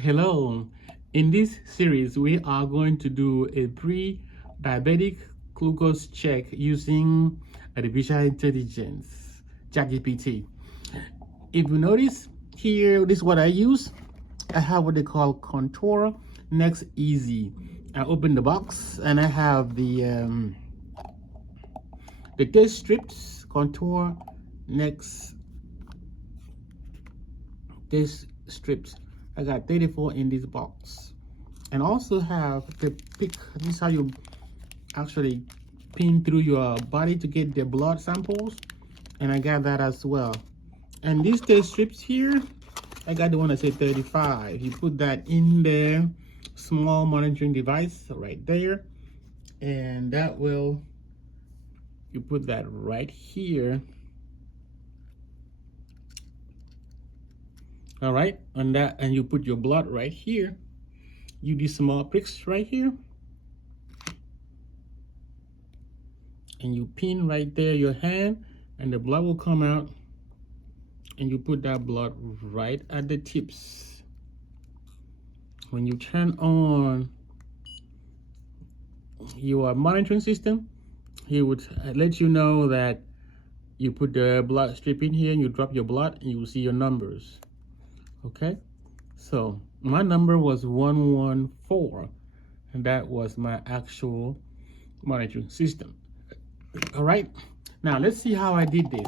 Hello, in this series we are going to do a pre-diabetic glucose check using artificial intelligence, ChatGPT. If you notice here, this is what I use. I have what they call Contour Next Easy. I open the box and I have the test strips, Contour Next test strips. I got 34 in this box, and also have the pick. This is how you actually pin through your body to get the blood samples, and I got that as well. And these test strips here, I got the one that says 35. You put that in the small monitoring device right there, and that will, you put that right here. All right, on that, and you put your blood right here. You do small pricks right here, and you pin right there your hand, and the blood will come out, and you put that blood right at the tips. When you turn on your monitoring system, he would let you know that you put the blood strip in here, and you drop your blood, and you will see your numbers. Okay, so my number was 114, and that was my actual monitoring system. All right, now let's see how I did this.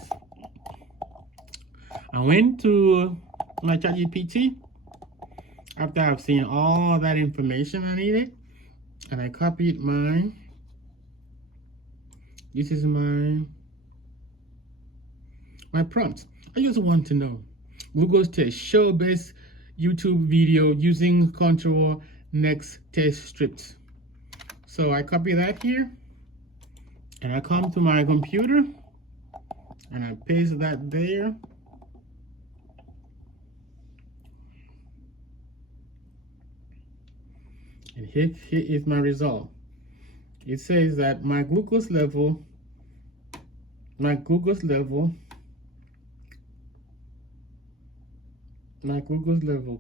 I went to my ChatGPT after I've seen all that information I needed, and I copied mine. This is my prompt. I just want to know glucose test, show best YouTube video using Contour Next test strips. So I copy that here, and I come to my computer and I paste that there. And here is my result. It says that my glucose level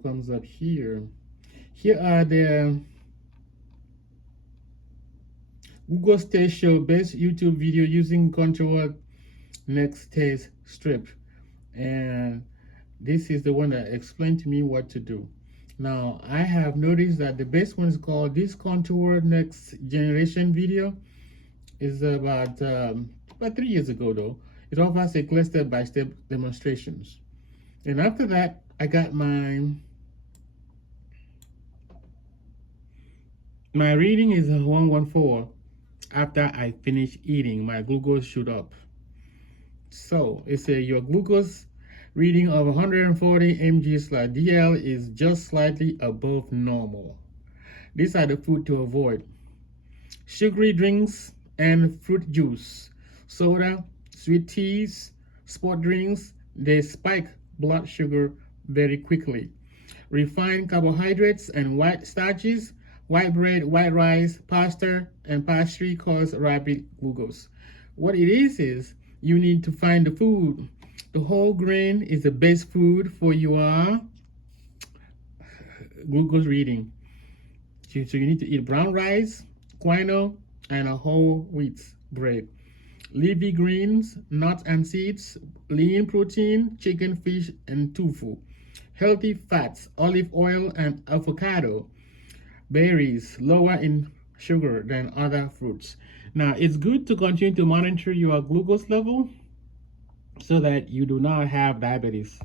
comes up here. Here are the glucose test show best YouTube video using Contour Next test strip, and this is the one that explained to me what to do. Now I have noticed that the best one is called this Contour Next generation video. Is about 3 years ago though. It offers a clear step-by-step demonstrations. And after that, I got my reading is 114. After I finish eating, my glucose shoot up. So it says your glucose reading of 140 mg/dl is just slightly above normal. These are the food to avoid: sugary drinks and fruit juice, soda, sweet teas, sport drinks. They spike blood sugar very quickly. Refined carbohydrates and white starches, white bread, white rice, pasta, and pastry cause rapid glucose. What it is you need to find the food. The whole grain is the best food for your glucose reading. So you need to eat brown rice, quinoa, and a whole wheat bread. Leafy greens, nuts and seeds, lean protein, chicken, fish, and tofu. Healthy fats, olive oil and avocado. Berries, lower in sugar than other fruits. Now, it's good to continue to monitor your glucose level so that you do not have diabetes.